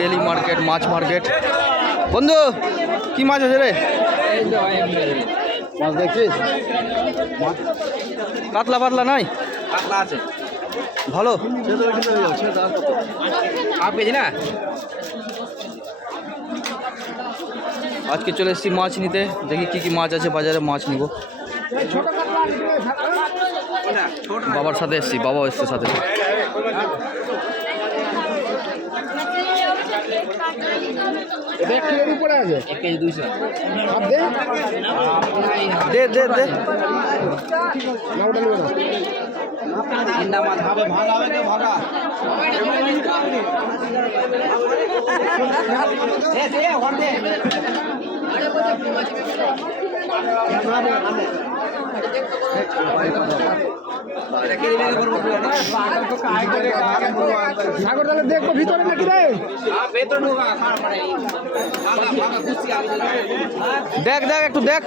Daily market, মাছ market. বন্ধু কি মাছ আছে রে? মাছ দেখছিস? কাতলা পাতলা নাই? কাতলা আছে ভালো হাফ কেজি না। আজকে চলে এসেছি মাছ নিতে, দেখি কি কি মাছ আছে বাজারে, মাছ নিব। বাবার সাথে এসেছি, বাবাও এসছে সাথে। এক কেজি 200 দে দে দে। ঠান্ডা মাছ হবে, ভাগা হবে কেউ ভাগা। সাগরতলা দেখবো ভিতরে নাকি রে? দেখ দেখ একটু দেখ।